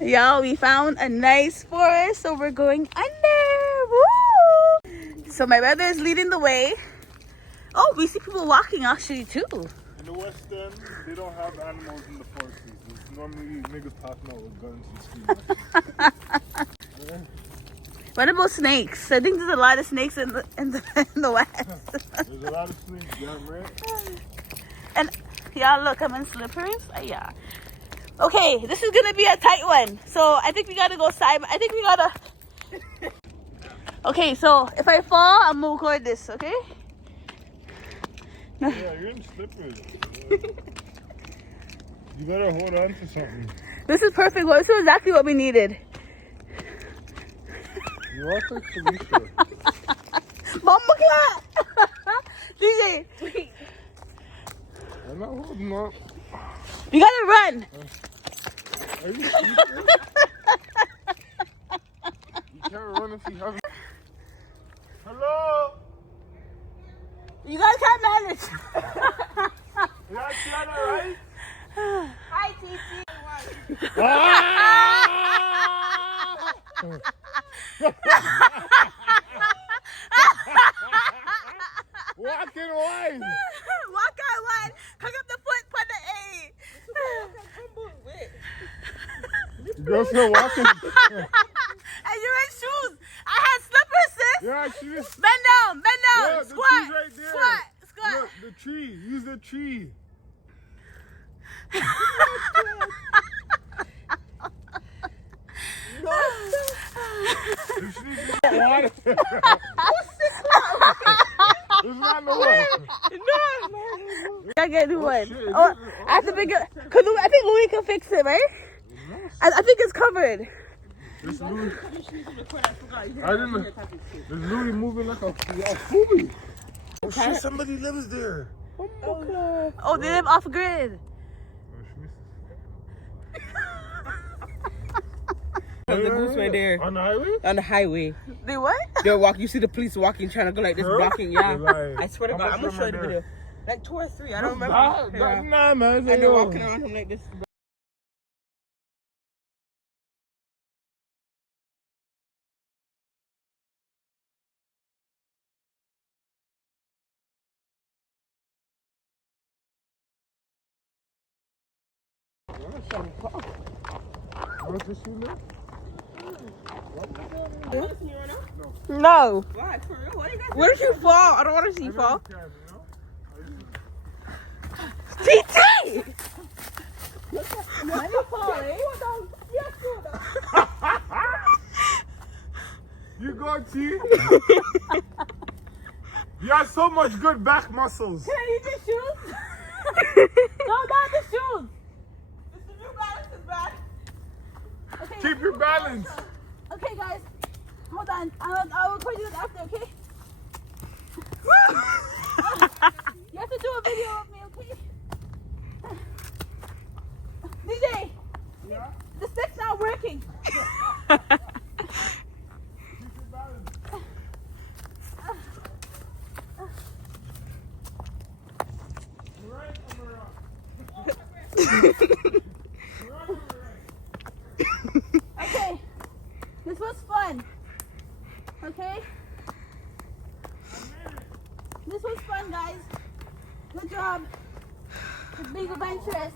Y'all, we found a nice forest, so we're going under. Woo! So my brother is leading the way. Oh, we see people walking actually too. In the West End, they don't have animals in the forest. It's normally niggas passing out with guns and ski. What about snakes? I think there's a lot of snakes in the West. There's a lot of snakes, damn right. And y'all look, I'm in slippers. Yeah. Okay, this is gonna be a tight one. So I think we gotta go side. I think we gotta. Okay, so if I fall, I'm gonna record this. Okay. Yeah, you're in slippers. You better hold on to something. This is perfect. Well, this is exactly what we needed. You are like Felicia. Mama clap. DJ, wait. I'm not holding up. You gotta run. Are you stupid? You can't run if you haven't. Hello? You guys can't manage. You got Tiana, right? Hi, Titi. Walking wide. Walk out one. Cock up the foot, put the A. Girl still walking. And you're in shoes. I had slippers, sis. Yeah, she just. Bend down, bend down. Yeah, the Squat, tree's right there. squat. Look, the tree. Use the tree. You should use the water. There's not no water. I gotta do one. shit. Oh, I have to pick it. I think Louis can fix it, right? I think it's covered. This Louis. I didn't know. This Louis moving like a movie. Oh shit, somebody lives there. Oh, they live off grid. The booths right there On the highway? on the highway. They what? They're walking. You see the police walking, trying to go like this, blocking. Yeah, Like, I swear to how God, much I'm gonna show you the room are video. Like 2 or 3, I don't Nah, remember. Yeah. nah, man. And they're walking around him like this. No. Why? For real? What you guys? Where did you fall? I don't want to see you fall. TT! You go, T. You have so much good back muscles. Can I use your shoes? No, not the shoes. It's the New Balances, man. Okay, Keep your balance. okay, guys. Hold on. I'll record you after, okay? You have to do a video of me, okay? DJ! Yeah? The stick's not working. Keep your balance. Right or wrong? Okay. This was fun. Okay? This was fun, guys. Good job. It's being adventurous.